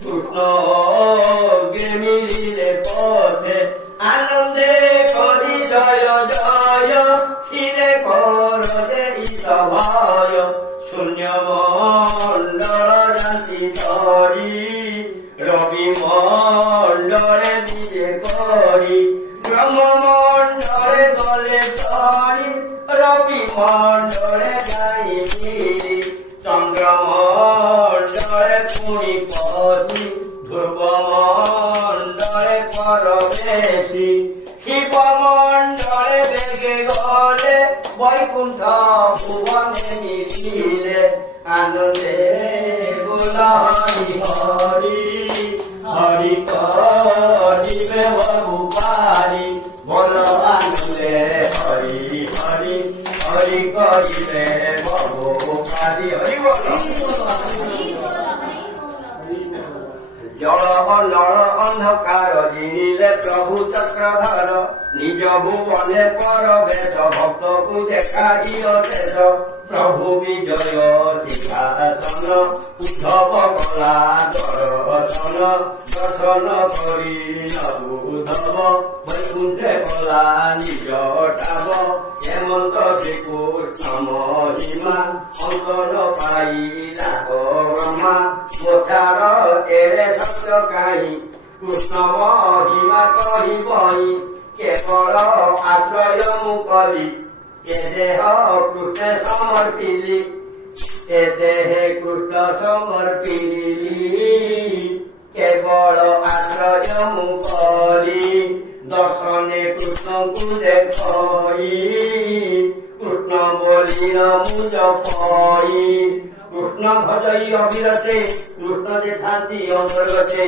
কৃষ্ণ মিলিলে পথে আনন্দে করি জয় জয় শিরে করতে ভয় শূন্য মণ্ডল জাতি ধরি রবি মণ্ডলে নিজে করি ব্রহ্মমণ্ডলে গলে ধরি রবি মণ্ডলে গাই ফিরি চন্দ্রমণ্ডলে পুরি পথি ধ্রুব মণ্ডলে পরবেশী শিব মণ্ডলে বেগে গলে বৈকুণ্ঠ ভুবনে মিলিলে আনন্দে গুণ হরি হরি হরি করিবে বহু পারি বল আনন্দে হরি হরি হরি করিবে বহু পারি হরি বল জল নর অন্ধকার জিনিলে প্রভু চক্রধর নিজ ভুবনে পরবেশ ভক্তକୁ দেখাইও শেষ প্রভু বিজয় সিংহাসন উদ্ধব কলা দর্শন দর্শন করি উদ্ধব বৈকুণ্ঠে কলা নিজ ঠাব হেমন্ত শ্রীকৃষ্ণ মহিমা অন্তর পাই রাগ ব্রহ্মা মোচার এড়ে সত্য কাহি কৃষ্ণ মহিমা কহি বহি কেবল আশ্রয় মুকলি এ দেহ কৃষ্ণ সমর্পিলি এ দেহে কৃষ্ণ সমর্পিলি কেবল আশ্রয় মুকলি দর্শনে কৃষ্ণଙ୍କୁ ଦେଖଇ কৃষ্ণ বলি মুজ পই কৃষ্ণ ভজই অবিরতে কৃষ্ণ যে শান্তি অন্তর্গতে